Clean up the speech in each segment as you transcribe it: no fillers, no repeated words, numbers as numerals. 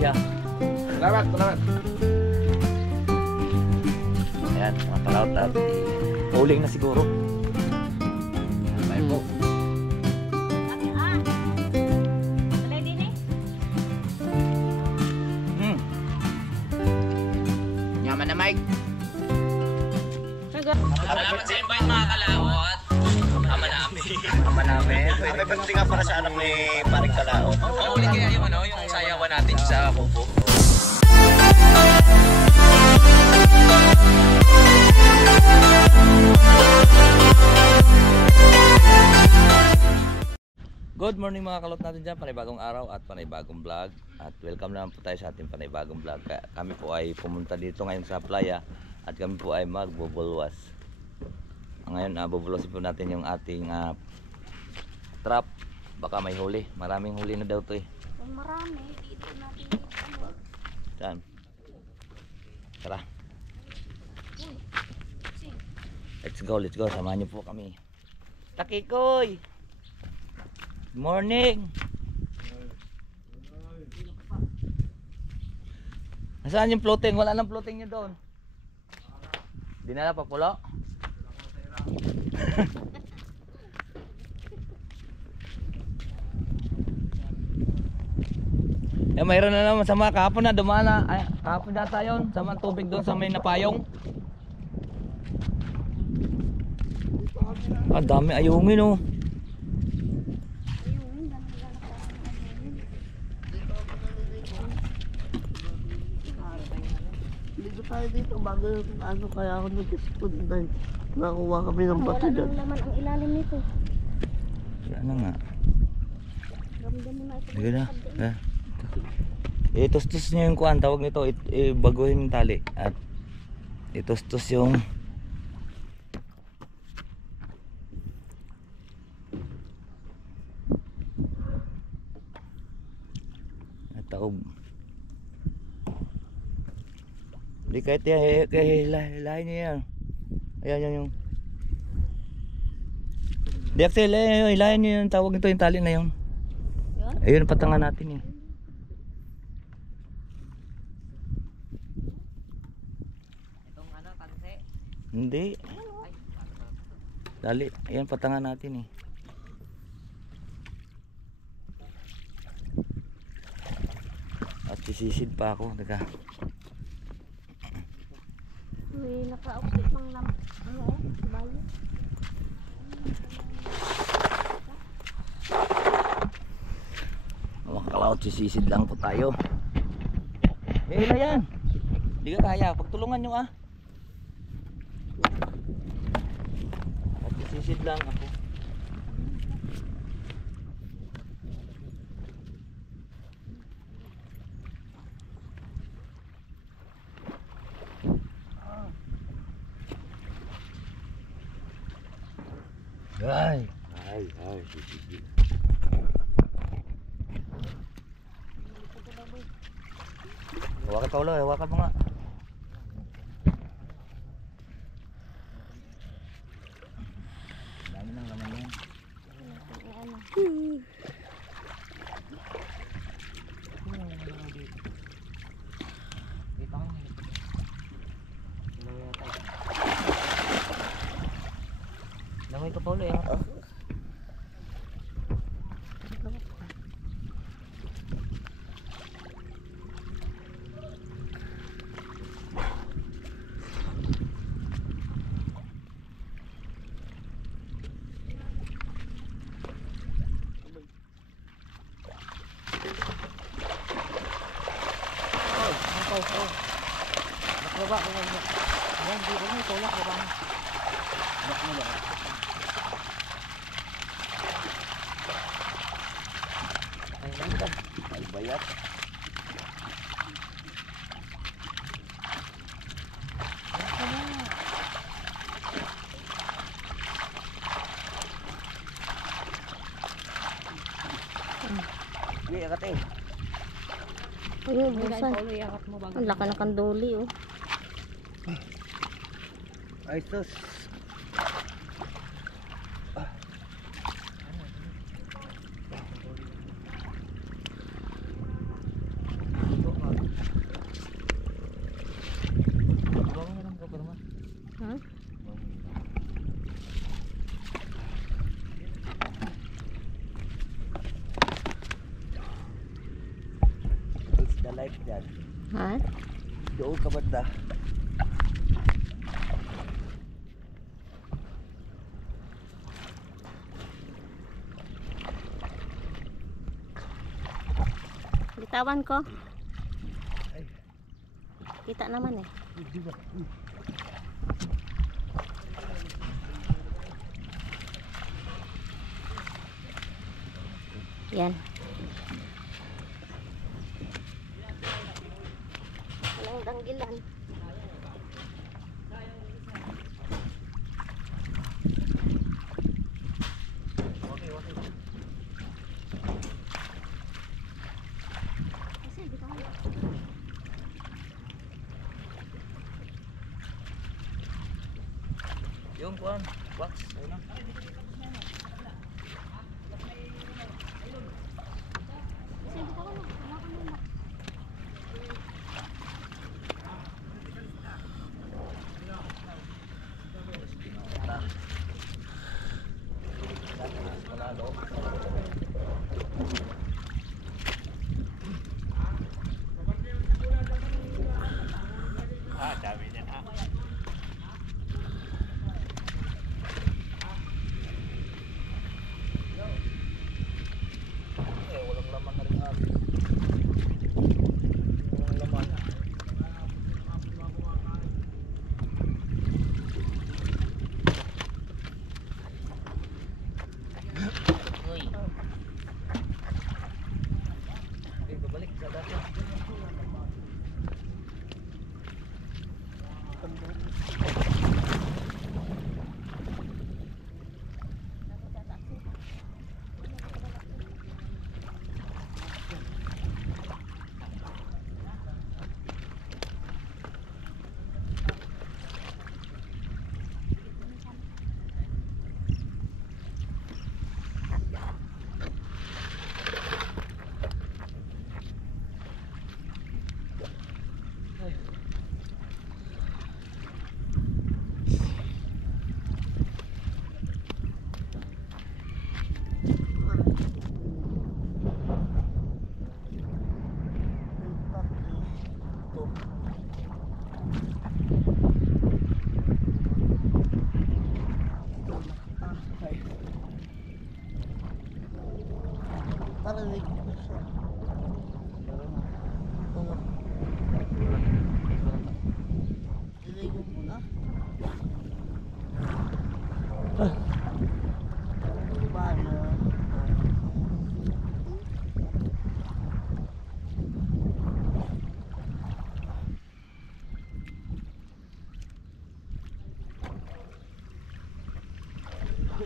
siya. Salamat, salamat. Ayan, mga kalaot at huling na siguro. Bye po. Yaman na, Mike. Salamat sa invite mga kalawat. Ama namin. Ama namin. May pagdating nga para sa anak ni Paring Kalao. Paulit kaya yung ano, yung sayawan natin sa Kubo. Good morning mga kalot natin dyan, panibagong araw at panibagong vlog. At welcome naman po tayo sa ating panibagong vlog. Kami po ay pumunta dito ngayon sa playa at kami po ay magbubulwas. Ngayon bubulwasin po natin yung ating trap. Baka may huli, maraming huli na daw to eh. Marami, dito natin dito. Saan? Tara. Let's go, samahan niyo po kami. Takikoy! Morning. Nasaan yung floating? Wala nang floating nyo doon. Dinala pa pulo. Mayroon na naman sama kahapon na dumana. Ay, kahapon data yun. Sama tubig doon sa may napayong. Dami ayungin oh. Tayo dito bago ano kaya ako nag-spot dahil nakuha kami ng bato dyan. Wala naman ang ilalim nito. Wala na nga. Ramdam mo na ito. Sige na. Itustos nyo yung kuhan. Tawag nito. Baguhin yung tali. At itustos yung taob. Hindi kahit hilahin nyo yan. Ayan yan yung di actually hilahin nyo yung tawag nito yung tali na yun. Ayun patangan natin yun. Itong ano, kanse? Hindi. Dali, ayan patangan natin eh. At sisisid pa ako. Teka. May naka-update pang ano bayo. Mga kalaot, sisisid lang po tayo. Na yan. Hindi ka kaya, pagtulungan nyo At sisisid lang ako. Ay, sisisid. Hawakan pa ulo, hawakan mo nga. Dami nang laman yan. Lamay ka pa ulo eh. Nakababa ko nga. Ayan, di ko na tulak ko ba? Ay bayat. Ini akate. Ayun, busan. Ang laka na kanduli oh. Ay tos. Mike dyan. Ha? Doon ka banda. Bitawan ko. Kita naman eh. Yan. Walang danggilan. Kasi bitawan. Yung kuan, wax. Ayun na. Kasi bitawan mo. Hawakan mo na. Ah, dami niyan ah. Walang laman na rin abi. Walang laman. Uy. Okay, babalik sa dati. Narinig ko siya. Oo. Niligo mo na. Paano?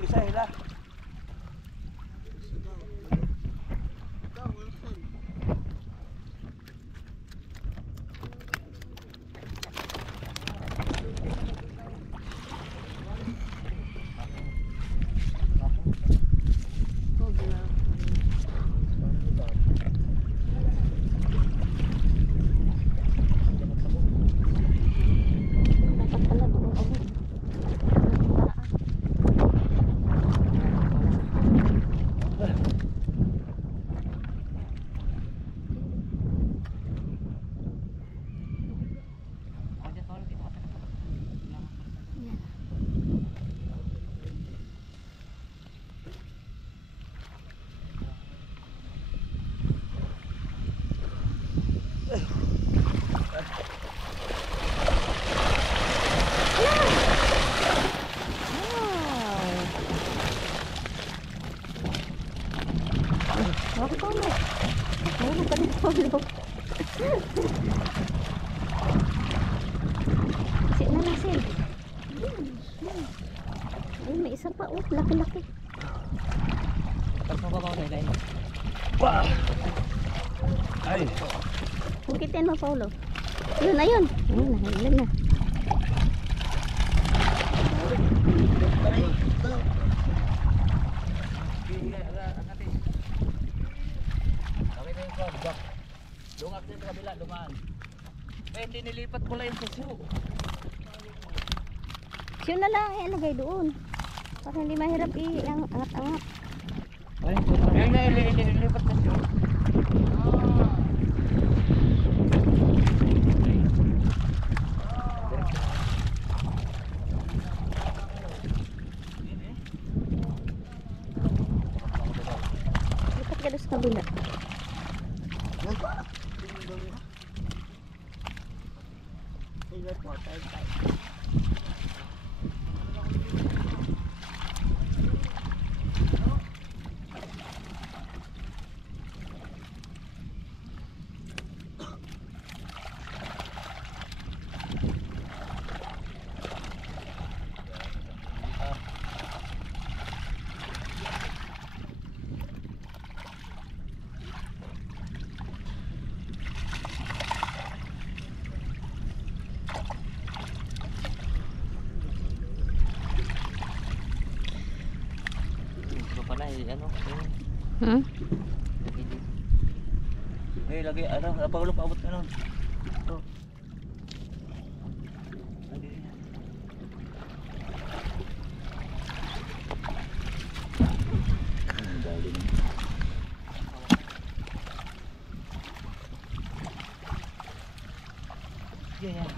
Isa hila. Ikaw, Wilson. Ikaw, ginagawa. Dapat pala doon ako. Bakit pa mo? Mahulog ka dito, mahulog. Sit na lang, Sil. Ay, may isa pa. Oh, laki-laki. Pagpababaw na ilayin. Ay. Hukitin mo, Paulo. Yun, ayun. Ayun, nahilag na. Kami na yung kwan. Dungak din sa kabila, dumaan. Hindi nilipat ko lang yung susyo. Siya na lang, ilagay doon. Para hindi mahirap i-angat-angat. Ay, yung nilipat na siya. ka doon sa kabila. Yan pa. Sige po, tayo. Pala ano? Hmm? Lagi ano, napagulong paabot ka nun. Ito. Ang galing. Yan.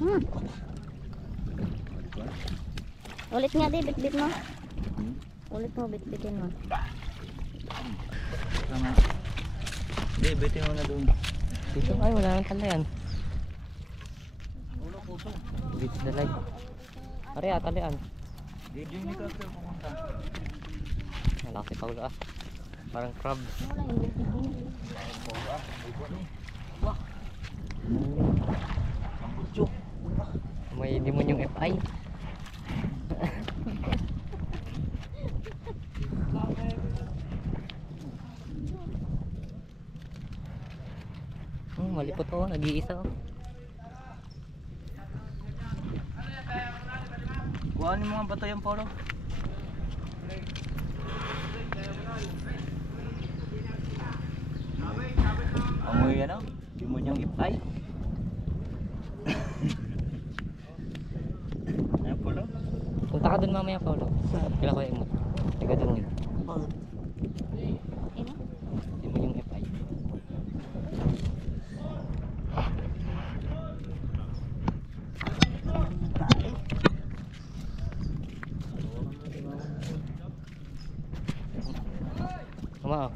Hmm. Ulit nga di, bit-bit mo. Ulit mo, bit-bitin mo. Tama. Hindi, bitin mo na doon. Dito ay wala nang talian. Dito na lang. Ari talian. Di yung ikaw pumunta. Wala si Paulo ah. Parang crab. May demon yung FI. Malipot oh, nag-iisa oh. Kuhaan mo nga bato yung polo. Amoy yan o. Di mo niyang ipay. Ayan polo. Punta ka dun mamaya Paulo. Kailan ko yung tiga dun yun. Bakit? Di mo yung FI. Tama oh.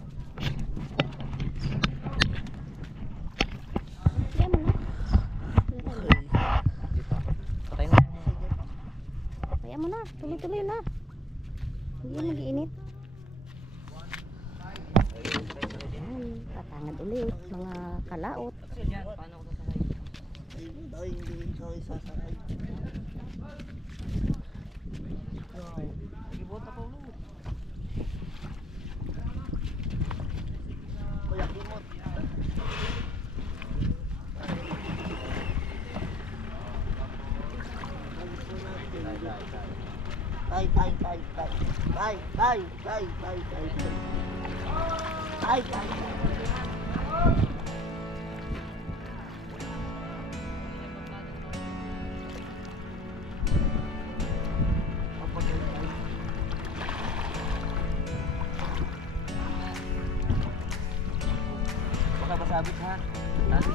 Patay na. Kaya mo na, tuloy-tuloy na. Hindi yan mag-iinit. Tatangad ulit, mga kalaot. Ay, hindi ikaw isasakay. Kuya, kimot. Tay. Baka pasabit ha. Tali.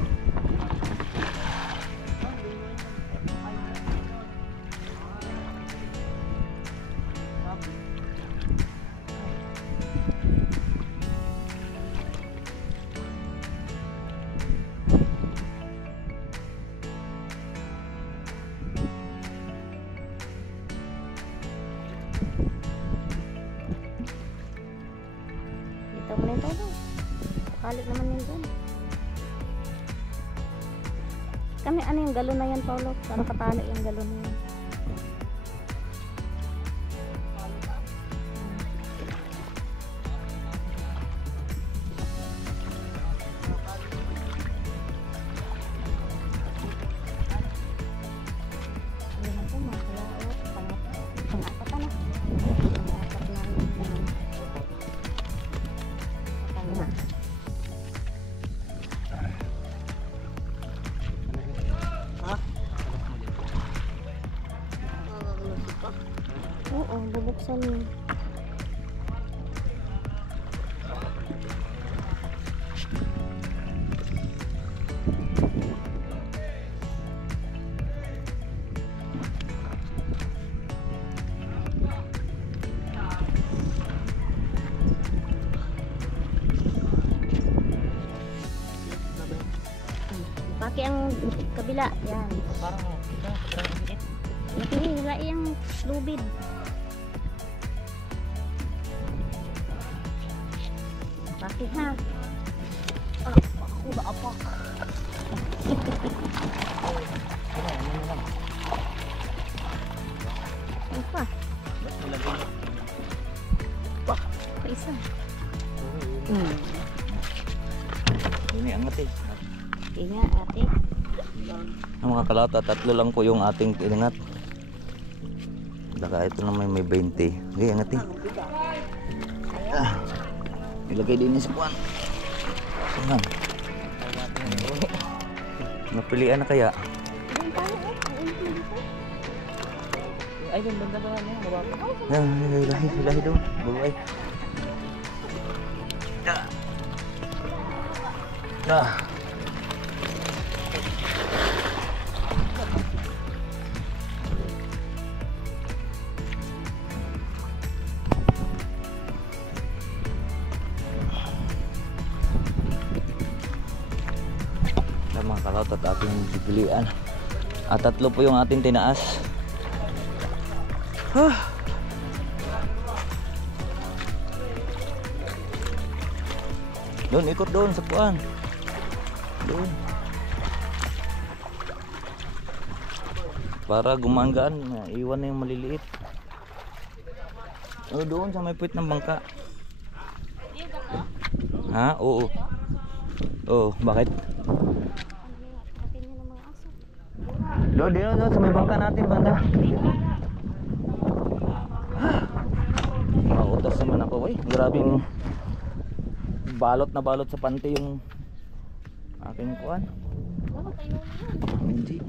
Dito mo na ito. Kalit naman yun dyan. Kami ano yung galon na yan, Paulo? Para katali yung galon na yan. Ayan ako, mga kalaot. Pang-apat na. Pang-apat na rin. Pang-apat na. Oo, bubuksan yun. malaki ang kabila. Yan. Parang Laki nila yung lubid. Bakit ha? Ako ba apak? Ano pa? Pa isa. Ini angat eh. Kaya ate. Ang mga kalawat, tatlo lang po yung ating inangat. Baka ito naman may 20. Okay, angat eh. Ilagay din sa kuwan. Ayan. Napilian na kaya? Doon tayo eh. Ang init na dito. ay, yung banda ba ano? Mababa. Yan, ilahi doon. Bye-bye. Mga kalawat at ating pipilian. At tatlo po yung ating tinaas. Doon, ikot doon sa puan. Doon. Para gumanggaan, iwan na yung maliliit. Oh, doon sa may puwit ng bangka. Ha? Oo. Oh, bakit? Doon, doon, sa may bangka natin, banda. Mautas naman ako, eh. Grabing balot na balot sa pante yung aking kuwan. Hindi.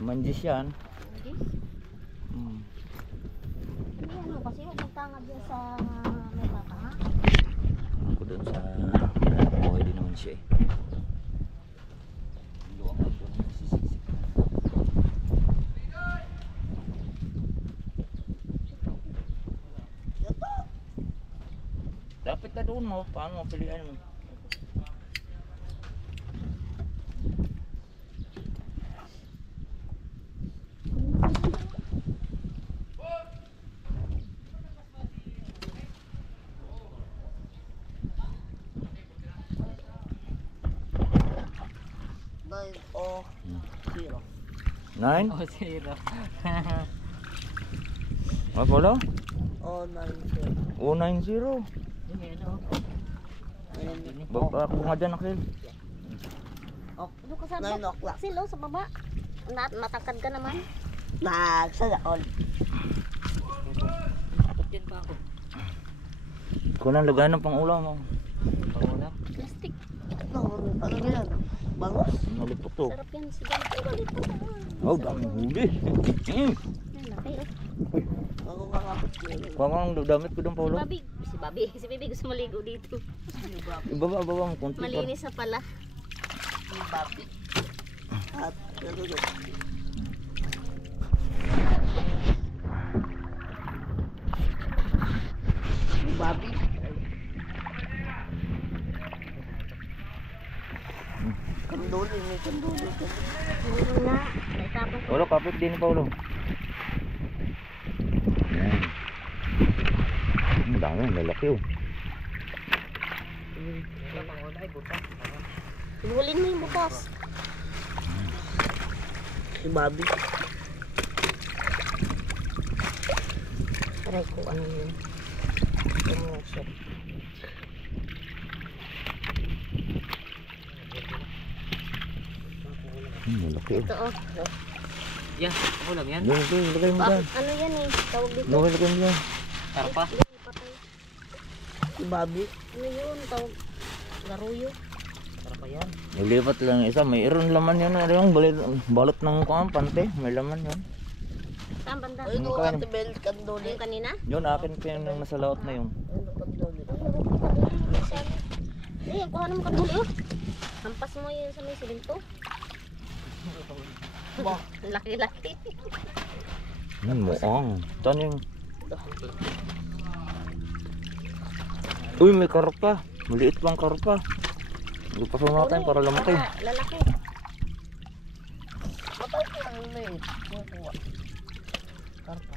Manjis yan. Ano kasi yung magtangad yan sa may patanga. Ako doon sa buhay din naman siya eh. Luwang lang po naman sisiksik. Dapat na doon mo. Paano mo pilihan mo? Nine? Oh, zero. What pala? Oh, 9. 090. Baba ako nga dyan, Akhil. Ano ka sa 9 o'clock. Silo sa baba. Matakad ka naman. Nagsalaon. Abot din pa ako. Kunang lagay ng pang-ulam mo. Pangulam. Plastic. Ano yan? Bangos? Nalipot to. Sarap yan. Sige. Pero dito. Oh, daming huli. Yan, laki oh. Ako kakapit yun. Kuha nga ang damit ko doon, Paulo. Babi. Si Baby gusto maligo dito. Ibaba mo konti pa. Malinis na pala. Babi. At ano yun? Babi. Kanduli, may kanduli. Meron na. May tapos. Paulo, kapit din, Paulo. Yan. Ang dami, lalaki oh. Hulin mo yung bukas. Si Babi. Aray ko, ano yun? Promotion. Lalaki oh. Ito oh. Yan, pangulam yan. Doon, lagay mo dyan. Ano yan eh? Tawag dito. Lagay mo dyan. Karpa. Patay. Si Babi. Ano yun? Tawag. Garuyo. Karpa yan. Nilipat lang isa, mayroon laman yun. Ano yung balot ng kuwan, pante. May laman yun. Saan banda? Ay, no, Ano? Ate Bel, kanduli. Yung kanina? Yun, akin pa yung nasa laot na yun. Ano, kanduli. Eh, kuha naman kaduli oh. Hampas mo yun sa may silinto. Laki-laki. Yan, muang. Saan yung... Uy, may karpa. Maliit pang karpa. Lupasan natin para lumaki. Lalaki. yung may kukuha. Karpa.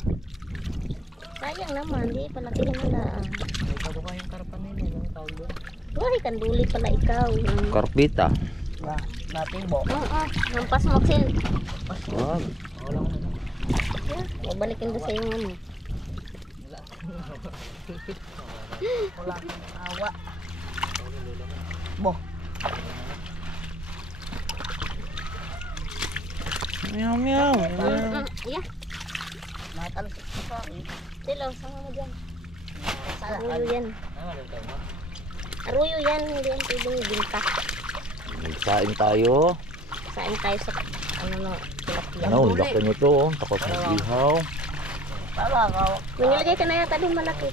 Sayang naman, di palaki naman na. May kabuka yung karpa nila. Yung tawag doon. Wari, kanduli pala ikaw. Karpita. Natibo. Oo, hampas mo, Axel. Wag. Babalikin doon sa yung ano. Wala kang awa. Bo. Meow meow. Yeah, Natalsik ko sa akin. silo, sama mo dyan. Aruyo yan. Aruyo yan, hindi yan pwedeng binta. Magsain tayo. Saan tayo sa, ano no, tilapia. Ano, laki nito oh. Takot ng ihaw. Tama ka. May nilagay ka na yata din malaki.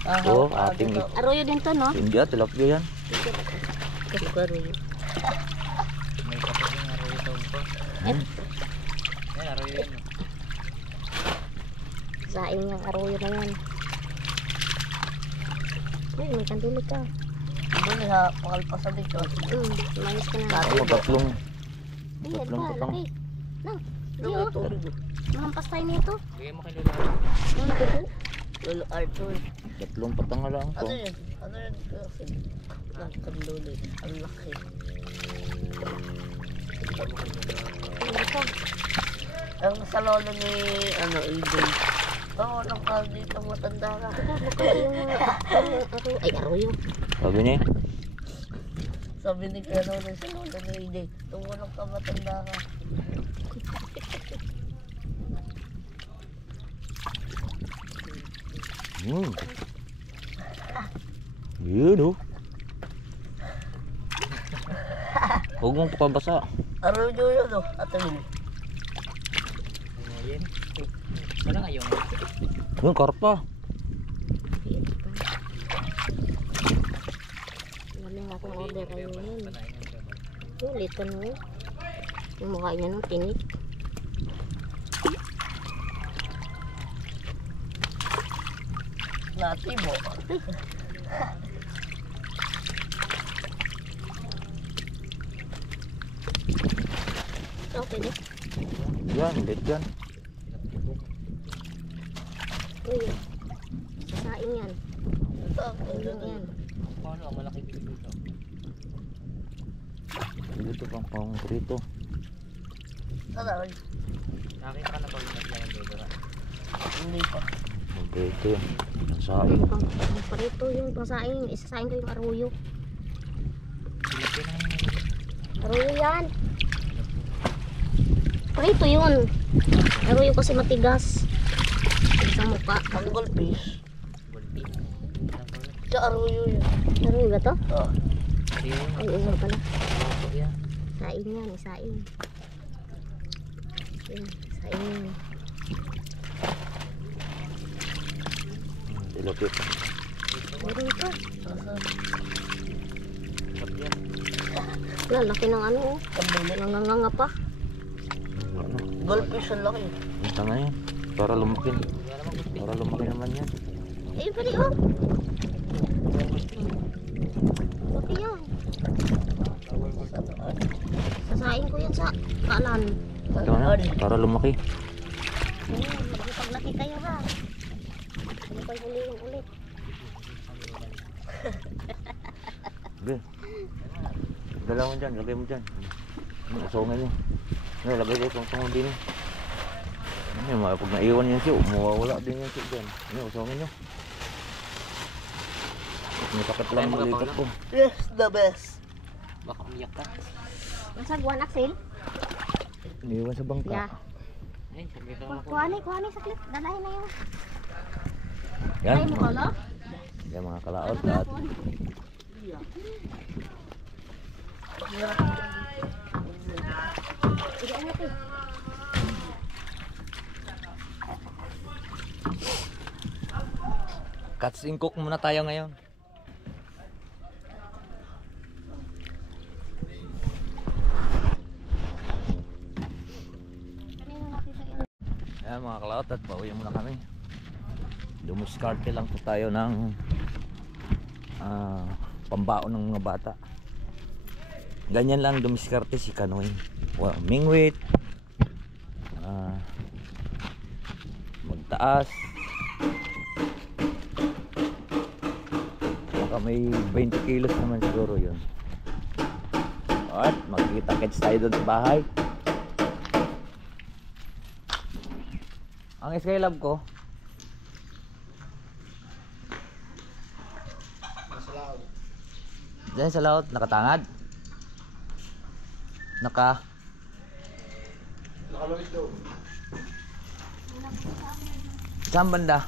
Ito, ating Aruyo din to, no? Hindi ah, tilapia yan. Kasi ko aruyo. Saing yung aruyo na yan. Uy, may kanduli ka. Buli ha, pakalpasan dito. Mayos ka na. Ano, tatlong. Ay, Tatlong ba, patang. laki. No, di Ano oh. tubig? Mahampas tayo nito. Bigay mo kay Lolo. Ano ba ito? Lolo Arthur. Tatlong patang lang to. Ano yun? Ano yun? Kasi ang kanduli. Ang laki. Ano ka? Ang sa lolo ni ano, Eden. Oo, nang ka dito matanda ka. Baka yung ay, aruyo. Sabi niya, Sabi ni Kano na sa lolo ni Eden. Tumulong ka matanda ka. yun oh. Huwag mong papabasa. Araw nyo yun, oh. Atalin. Ngayon. Wala ngayon. Yung karpa. Galing akong order kayo yun. Ulit ka no. Yung mukha niya nung tinik. Natibo. Okay na. Yan, bet yan. Uy, sasaing yan. Ito, Ayun yan. Paano ang malaki dito? Dito pang pang prito. Ano? Nakita ka na ba yung naglaman dito? Hindi pa. Prito yan. Ang Ano saing. pang parito yung pasaing. Isasaing ko yung aruyo. Silipin na yun. Aruyo yan. Parito yun. Aruyo kasi matigas. Sa mukha. Ang goldfish. Gulpi. Sa aruyo yun. Aruyo ba to? Oo. Ayun. Ay, ulo pala. Ako yan. Saing yan, isaing. Yan, saing yan. Tilapit. Meron ka. Sarap yan. Wala, laki ng ano oh. Kambili. Nanganganga pa. Ano? Goldfish ang laki. Ang tanga yan. Para lumaki. Wala namang gulpi. Para lumaki naman yan. Ayun pala oh. Laki yan. Sasaing ko yan sa kalan. Ito na. Para lumaki. Ayun, magpaglaki kayo ha. Ano pa hulihin ulit? Okay. Dala mo dyan. Lagay mo dyan. Usongan nyo. Ano, lagay kayo pang tungon din eh. Ano, pag naiwan yung siyo, mawawala din yung siyo dyan. Ano, usongan nyo. May takot lang Ay, malikat magapaw ko. Yes, the best. Baka umiyak ka. Nasagwan Axel? Iniwan sa bangka. Yeah. Ay, sabi ka ako. Kuhani saklit. Dalahin na yun. Yan. Ay mo ko lo? Yan mga kalaot lahat. Hindi natin. Cuts and cook muna tayo ngayon. Ayan mga kalaot at pauwi muna kami. Dumuskarte lang po tayo ng pambaon ng mga bata. Ganyan lang dumiskarte si Kanoy. Well, mingwit, taas. Baka may 20 kilos naman siguro yun. At magkita-kits tayo doon sa bahay. Ang Skylab ko diyan sa laot, nakatangad. Nakalawit daw. Saan banda?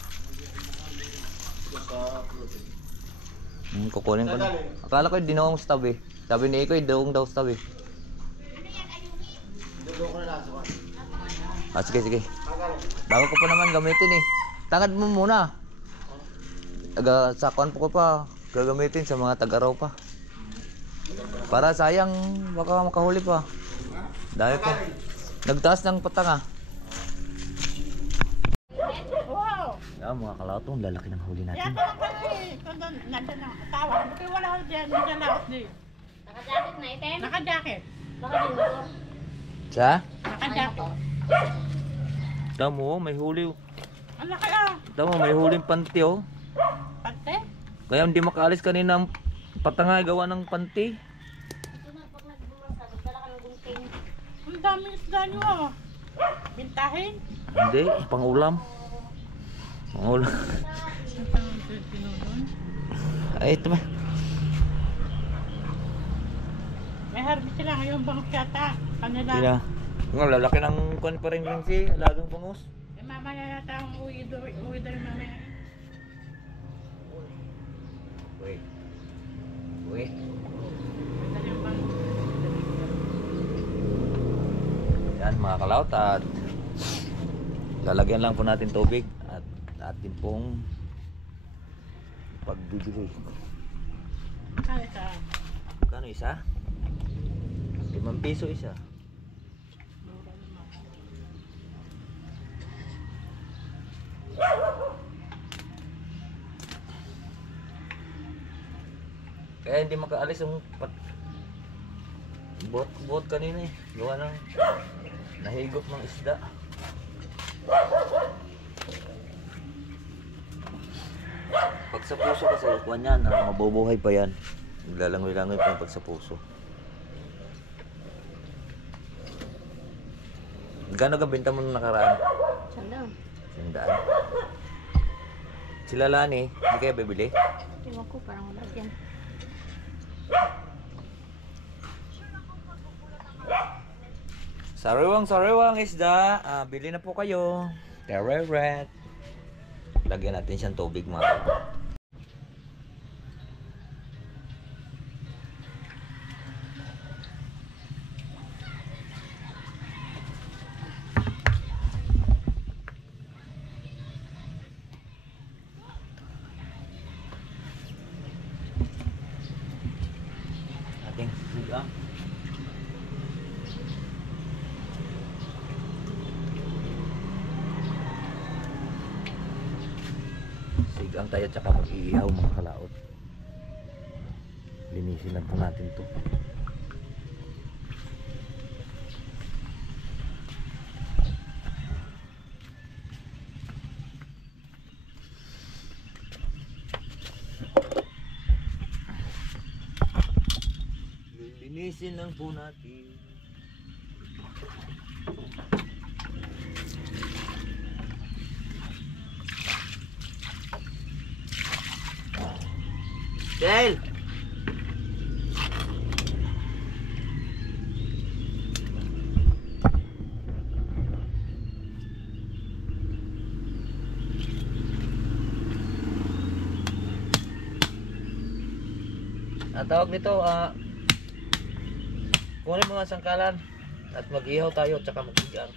Kukunin ko na. Akala ko dinawang stab eh. Sabi ni Iko, dinawang daw stab eh. Ah, sige, sige. Bago ko pa naman gamitin eh. Tangad mo muna. Sa kuwan po ko pa gagamitin sa mga tagaraw pa. Para sayang, baka makahuli pa. Dahil ko. Nagtaas ng patanga. Wow! Yan mga kalautong, lalaki ng huli natin. Yan lang kami. Nandun ang asawa. Bakit wala ko dyan? Nandiyan laot din. Nakajacket na item? Naka-jacket. Baka din motor. Sa? Naka-jacket. Tamo, may huli. Ang laki ah. Tamo, may huling panty oh. Pante. Kaya hindi makaalis kanina ang patanga gawa ng panty. Ito na, pag nagbumas ka, magdala ka ng gunting. Ang daming isda nyo ah. Bintahin. Hindi, pangulam. Pangulam. Ay, ito ba? May harvest sila ngayon bangus yata. Kanila. Sila. Nga, lalaki ng kuwan pa rin si alagang bangus. Eh, mamaya yata ang uwi doon mamaya. Uy. Uy. Madali ang bangus. Yan mga kalaut at lalagyan lang po natin tubig at atin pong pagbibili. Kaya sa Kano isa? 5 piso isa. Kaya hindi makaalis yung bot kanina eh. Gawa ng nahigop ng isda. Pag sa puso kasi kuwan yan, mabubuhay pa yan. Naglalangoy-langoy pa yung pag sa puso. Gano'n ka benta mo nung nakaraan? Sandang. 100. Sila Lani, hindi kaya bibili? Ewan ko, parang wala dyan. Sariwang isda. Bili na po kayo. Tereret. Lagyan natin siyang tubig mga kapatid. Ating sigang. Sigang tayo tsaka mag-iihaw mga kalaot. Linisin lang po natin to. Linisin lang po natin. Del! Ang tawag nito, kunin mga sangkalan at mag-ihaw tayo at saka mag-igang.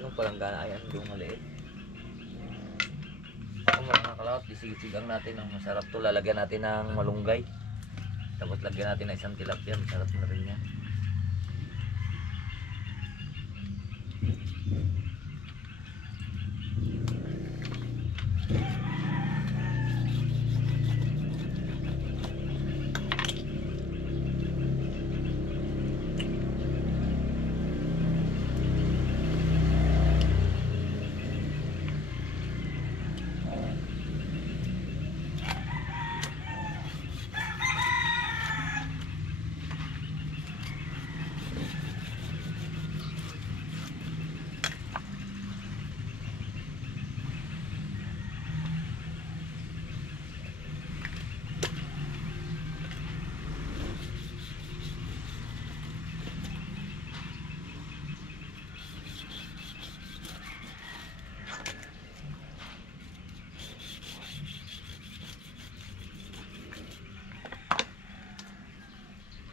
Huwag palang gana yan, yung maliit. Ako mga kalawat, isigit-sigang natin ang masarap to. Lalagyan natin ng malunggay. Tapos At lagyan natin ng isang tilapia. Masarap na rin yan.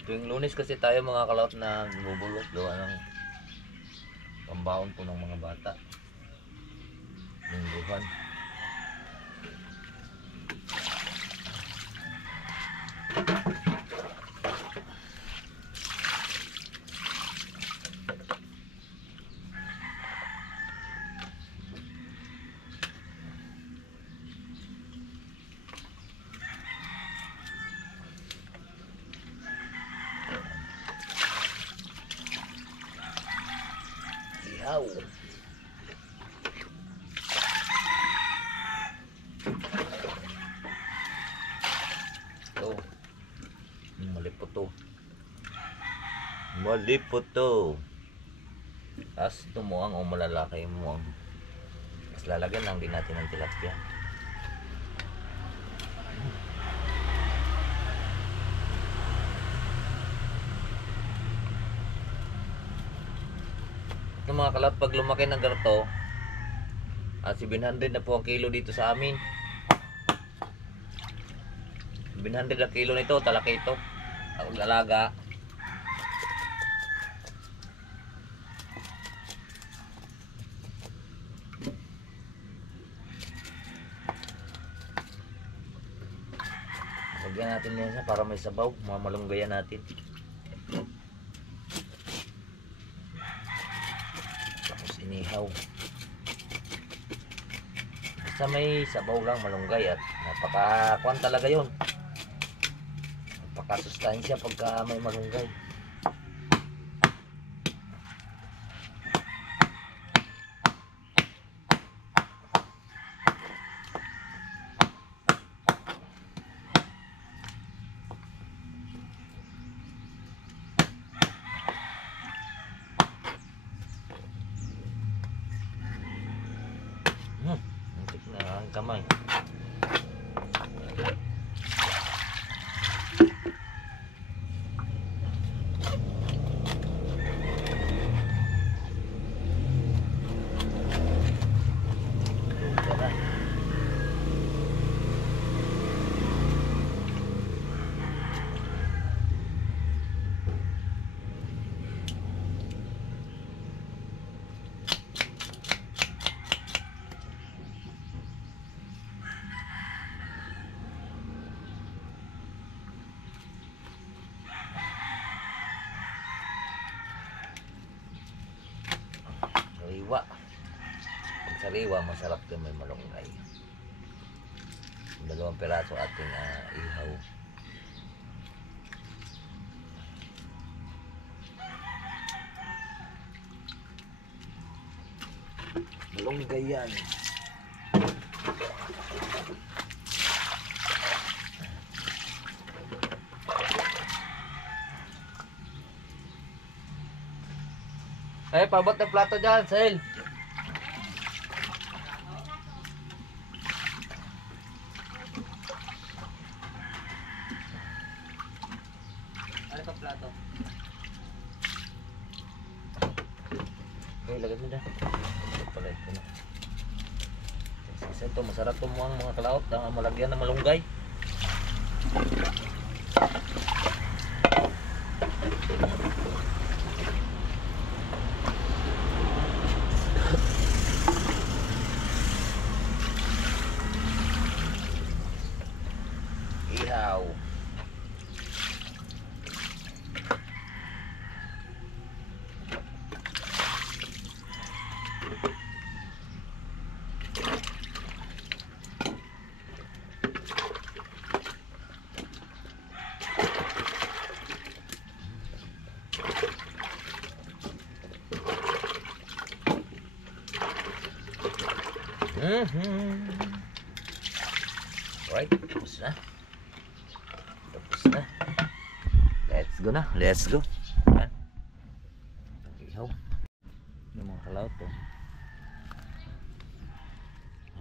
Tuwing Lunes kasi tayo mga kalaot na bubulot gawa ng pambaon po ng mga bata. Lingguhan. Ihaw. Ito. Malipot to. Malipot to. Tapos tumuang o malalaki mo. Tapos lalagyan lang din natin ng tilapia. Ito mga kalap, pag lumaki ng ganito, 700 na po ang kilo dito sa amin. 700 ang kilo nito, talaki ito. Ang lalaga. Lagyan natin yan para may sabaw, mamalunggayan natin. Inihaw. Basta may sabaw lang, malunggay at napaka-kwan talaga yun. Napaka-sustansya pagka may malunggay. Muntik na ang kamay. Sariwa. Pag sariwa, masarap din may malunggay. 2 peraso ating ihaw. Malunggay yan. Ay, pabot ng plato dyan, Sel. Ano pa plato? Okay, lagay mo dyan. Pagay ko na. Isa ito, masarap ito mga kalaot. Ang malagyan ng malunggay. Ihaw. Alright, tapos na. Tapos na. Let's go na. Let's go. Yan. Ihaw. Yung mga kalaot to.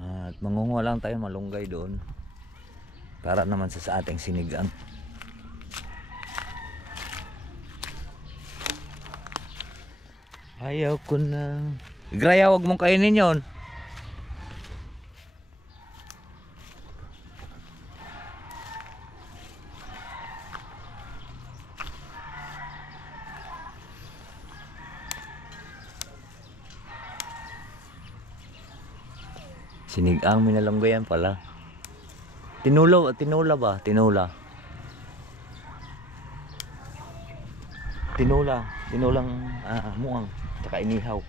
At mangunguha lang tayo malunggay doon. Para naman sa ating sinigang. Ayaw ko na. Graya, wag mong kainin yon. Sinigang minalunggayan pala. Tinula ba? Tinulang muang, tsaka inihaw.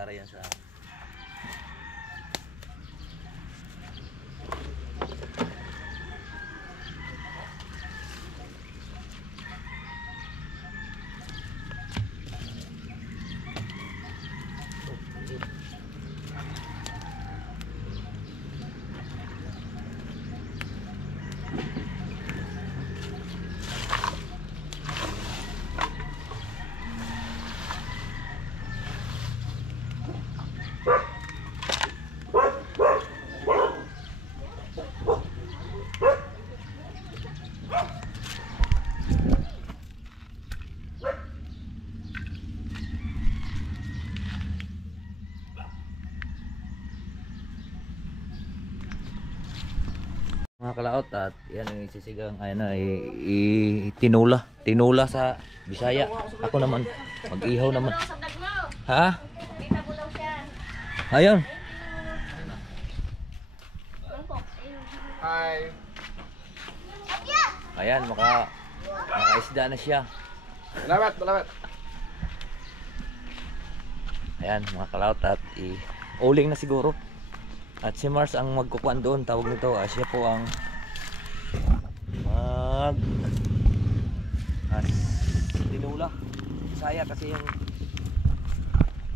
Para yan sa mga kalaot. At yan yung isisigang tinula sa Bisaya. Ako naman mag-ihaw naman. Ha? Ayun. Hi. Ayan, makaisda na siya. Salamat, salamat. Ayan mga kalaot, at uling na siguro. At si Mars ang magkukuan doon, tawag nito. Siya po ang tinula. Bisaya kasi yung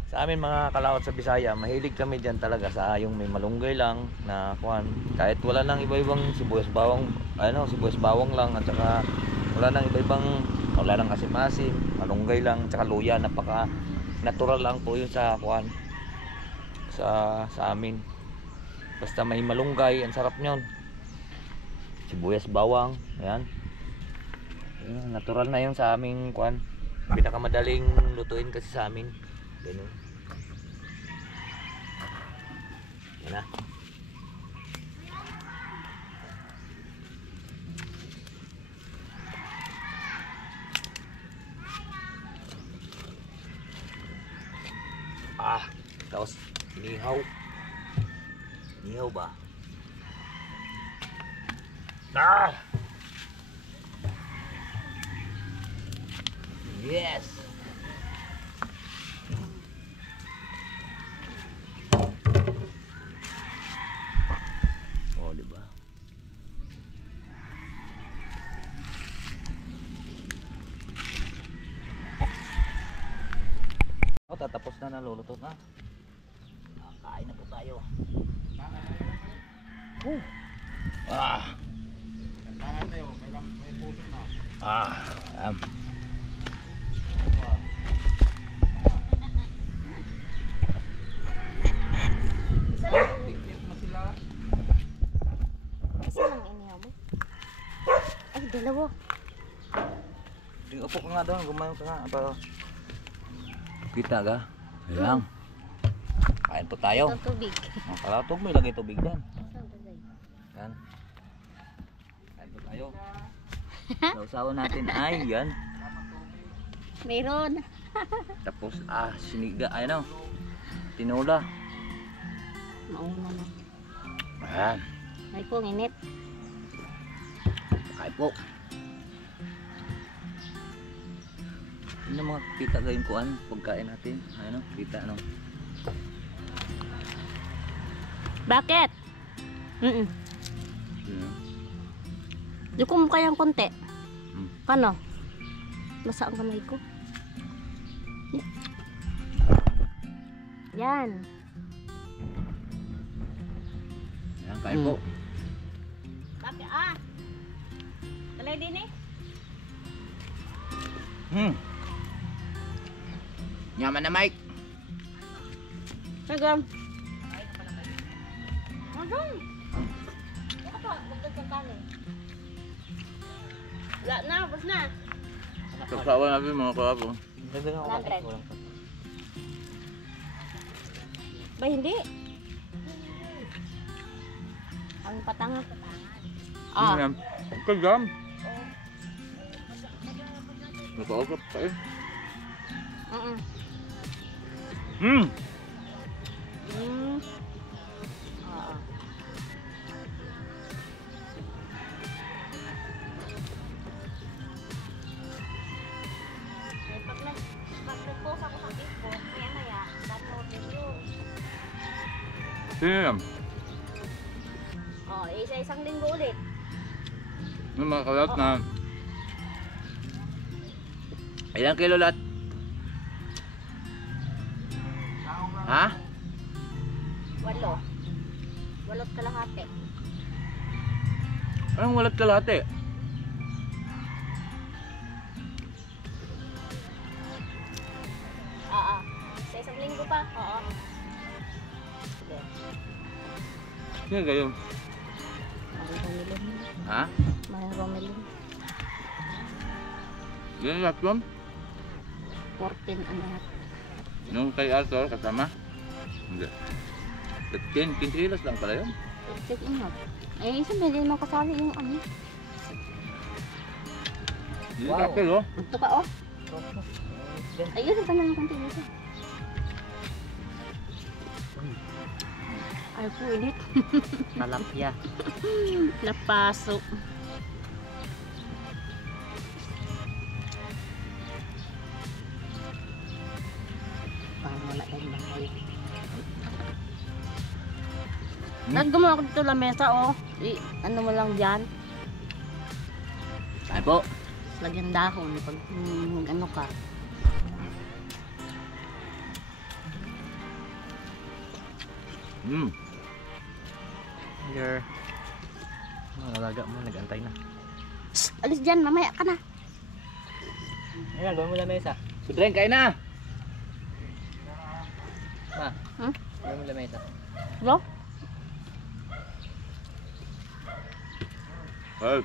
sa amin mga kalaot sa Bisaya, mahilig kami diyan talaga sa yung may malunggay lang na kuan. Kahit wala nang iba-ibang sibuyas bawang, sibuyas bawang lang, at saka wala nang iba-ibang, wala nang asim-asim, malunggay lang, at saka luya. Napaka natural lang po yun sa kuan sa amin. Basta may malunggay, ang sarap nyon. Sibuyas bawang, ayan. Natural na yun sa aming kuan. Pinakamadaling lutuin kasi sa amin. Ganun. Yan na. Tapos inihaw. Inihaw ba? Yes. Oh, diba? Tatapos na, naluluto na. Kain na po tayo. Isa lang inihaw mo. Ay, dalawa. Upo ka nga doon, gumayo ka nga para kita ka. Ayan. Kain po tayo. Ito tubig. Kalatog, may lagay tubig dyan. Yan. Kain po tayo. Sausawan natin ay yan. Meron. Tapos siniga, tinula. Mauna na. Ayan. Ay po, init. Kain po. Yun ang mga kita gayong kuan, pagkain natin. Ano, kita ano. Bakit? Mm. Yun. Yuko mo kayang konti. Mm. Paano? Basa ang kamay ko. Yan. Yan, kain po. Bakit Talay din eh. Yaman na Mike. Sagam. Agam. Ano pa? Bugtag kang kanin. Wala na, bus na. Sasawa natin mga kapo. 100. Ba hindi? Ang patanga. Yan. Kagam. Nakausap pa eh. Mm. Oo. Ay, pag nag-post ako sa Facebook, maya-maya, download din yun. Sino yan? Oh, isa-isang linggo ulit. Yung mga kalat na... Ilang kilo lahat? Ha? 8. 8 kalahati. Anong walat kalahati? Oo. Sa isang linggo pa? Oo. Sige. Sino kayo? Mahal Romilin. Ha? Mahal Romilin. Yan lahat yun? 14 ang lahat. Nung kay Arthur kasama? Hindi. 15 kilos lang pala yun. Check in mo. Eh, isa hindi mo kasali yung ano. Hindi ka kilo. Ito ka, oh. Ayun, pa na lang konti dito. Ay, pulit. Talapya. Napasok. Parang wala yan lang kayo. Naggumawa ko dito lamesa, oh. Ano mo lang dyan. Ay po. Lagyan dahon pag ano ka. Your mga alaga mo nag-antay na. Shh, alis dyan, mamaya ka na. Ayan, gawin mo lamesa. Sudren, kain na! Ma, Hmm? gawin mo lamesa. Bro? Ay.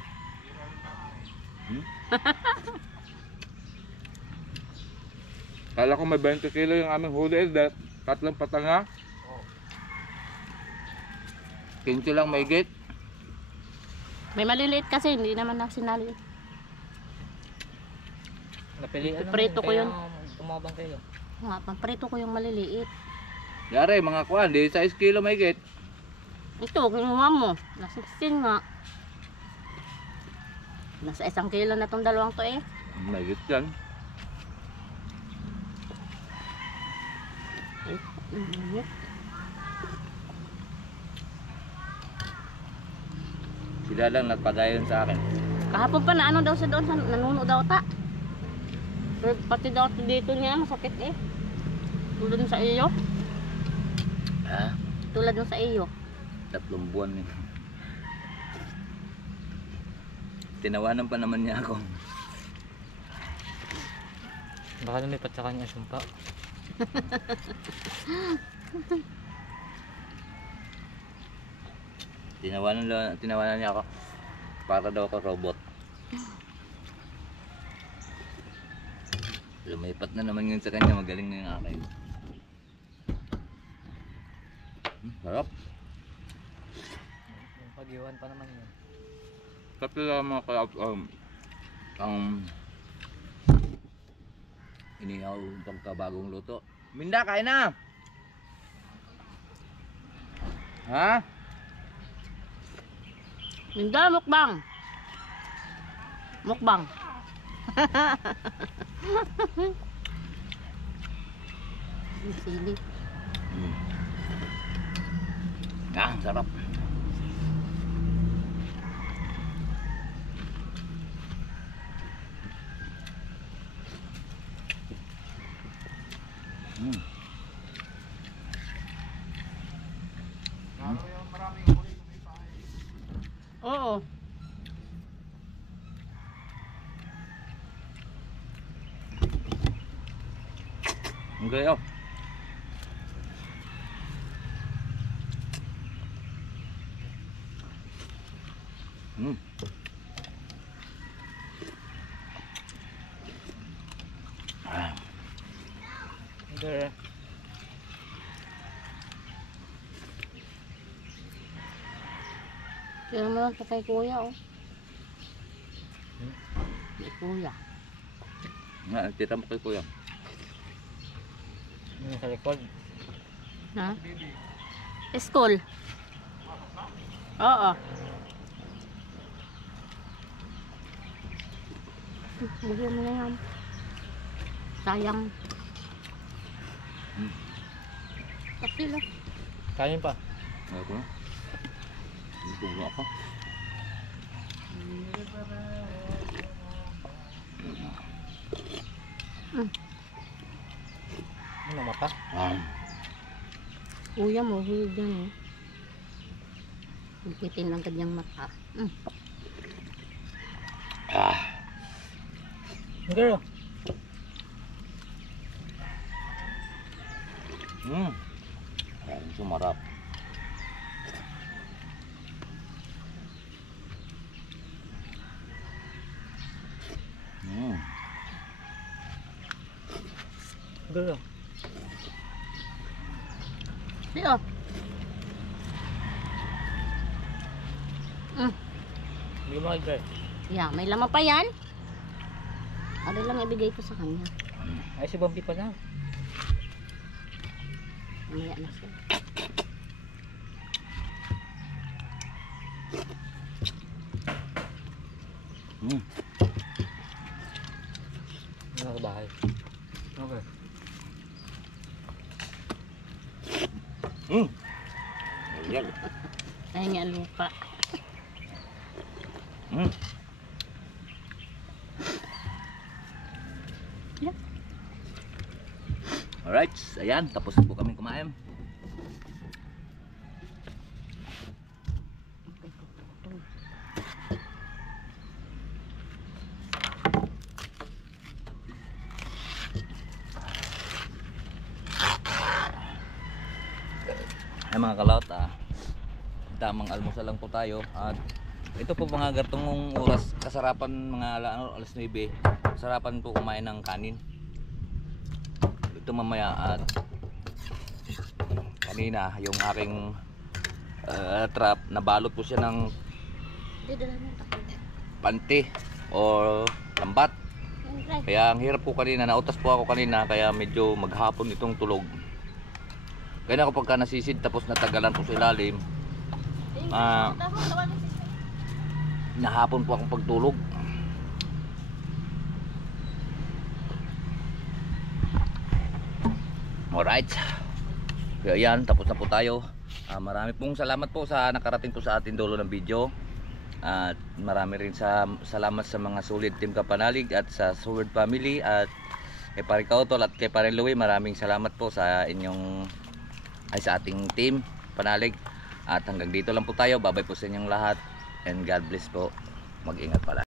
Kala ko may 20 kilo yung aming huli. Tatlong patanga. 15 lang may gate. May maliliit kasi, hindi naman na sinali. Napilian Prito ko yun. Tumabang kayo. Nga, pamprito ko yung maliliit. Yari, mga kuhan, di 6 kilo may gate. Ito, kinuha mo. Nasa 16 nga. Nasa 1 kilo na tong dalawang to eh. May gate yan. Sila lang nagpadayon sa akin. Kahapon pa na ano daw siya doon, nanuno daw ta. Pero pati daw dito niya, masakit eh. Tulad dun sa iyo. Ha? Tulad dun sa iyo. 3 buwan eh. Tinawanan pa naman niya ako. Baka lumipat sa kanya sumpa. Tinawanan niya ako. Para daw ako robot. Lumipat na naman yun sa kanya. Magaling na yung akin. Sarap. Pag-iwan pa naman yun. Tapi lang mga kalap, ang inihaw pagkabagong luto. Minda, kain na! Ha? Minda, mukbang. Mukbang. Ang sili. Ah, sarap. Oo. Okay, oh. Okay. Tira mo lang ito kay kuya, oh. Kay kuya. Nga, tita mo kay kuya. Sa likod. Ha? School. Oo. Bigyan mo na yan. Sayang. Kasi lang. Kain pa. Ayaw ko na. Tunggu ako. Ano mata? Kuya mo, huwag yan, eh. Magpitin lang kanyang mata. Okay. Ayan, sumarap. Okay. Siyo. Hindi mo mag-try. Yeah, may laman pa yan. Ano lang ibigay ko sa kanya. Ay, si Bambi pa na. Mamaya na siya. Nasa bahay. Okay. Ayan. Ay nga lupa. Yeah. Alright, ayan, tapos na po kami kumain. Ay mga kalaot, tamang almusal lang po tayo at ito po mga gartong oras kasarapan mga alas 9, kasarapan po kumain ng kanin. Ito mamaya at kanina yung aking trap nabalot po siya ng panty o lambat, kaya ang hirap po kanina, nautas po ako kanina kaya medyo maghapon itong tulog. Kaya ako pagka nasisid tapos natagalan po sa ilalim, nahapon po akong pagtulog. Alright, kaya yan, tapos na po tayo. Marami pong salamat po sa nakarating po sa ating dulo ng video. At marami rin salamat sa mga solid team Kapanalig at sa Sword Family at kay Pare Kautol at kay Pare Louie. Maraming salamat po sa inyong sa ating team Panalig. At hanggang dito lang po tayo. Bye bye po sa inyong lahat and God bless po. Mag-ingat pala.